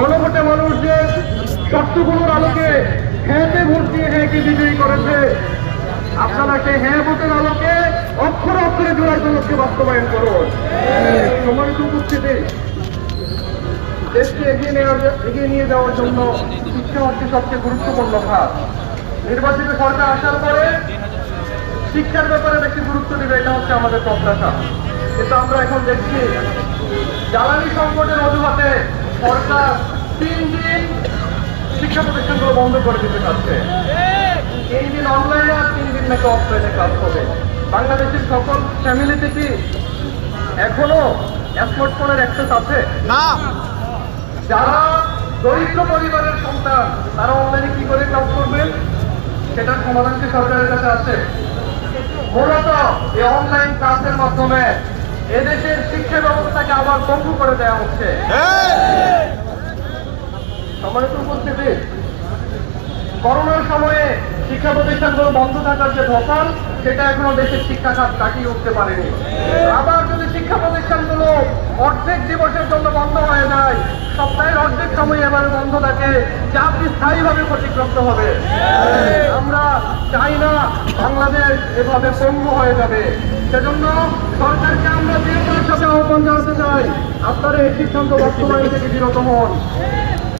গণভোটে মানুষ যে শর্তগুলোর আলোকে হ্যাঁতে ভোট দিয়ে হ্যাঁকে বিজয়ী করেছে, আপনারা সেই হ্যাঁ ভোটের আলোকে অক্ষরে অক্ষরে জোড়ায় জনককে বাস্তবায়ন করুন। সম্মানিত উপস্থিতি, দেশকে এগিয়ে নিয়ে যাওয়ার জন্য শিক্ষা হচ্ছে সবচেয়ে গুরুত্বপূর্ণ খাত। নির্বাচিত সরকার আসার পরে শিক্ষার ব্যাপারে বেশি গুরুত্ব দিবে, এটা হচ্ছে আমাদের প্রত্যাশা। কিন্তু আমরা এখন দেখছি জ্বালানি সংকটের অজুহাতে সরকার 3 দিন শিক্ষা প্রতিষ্ঠানগুলো বন্ধ করে দিতে চাচ্ছে। 3 দিন অনলাইনে আর 3 দিন নাকি অফলাইনে ক্লাস হবে। বাংলাদেশের সকল ফ্যামিলিতে কি এখনো স্মার্টফোনের অ্যাক্সেস আছে? না। যারা দরিদ্র পরিবারের সন্তান তারা অনলাইনে কি করে ক্লাস করবে, সেটার সমাধান কি সরকারের কাছে আছে? মূলত এই অনলাইন ক্লাসের মাধ্যমে এদেশের শিক্ষা ব্যবস্থাকে আবার পঙ্গু করে দেওয়া হচ্ছে। সম্মানিত উপস্থিতি, করোনার সময়ে শিক্ষা প্রতিষ্ঠানগুলো বন্ধ থাকার যে ধকল, সেটা এখনো দেশের শিক্ষা খাত কাটিয়ে উঠতে পারেনি। আবার যদি শিক্ষা প্রতিষ্ঠানগুলো অর্ধেক দিবসের জন্য বন্ধ হয়ে যায়, সপ্তাহের অর্ধেক সময় এবারে বন্ধ থাকে, চাকরি স্থায়ীভাবে ক্ষতিগ্রস্ত হবে। আমরা চাই না বাংলাদেশ এভাবে পঙ্গু হয়ে যাবে। সেজন্য সরকারকে আমরা দৃঢ়তার সাথে আহ্বান জানাতে চাই, আপনারা এই সিদ্ধান্ত বাস্তবায়ন থেকে বিরত হন।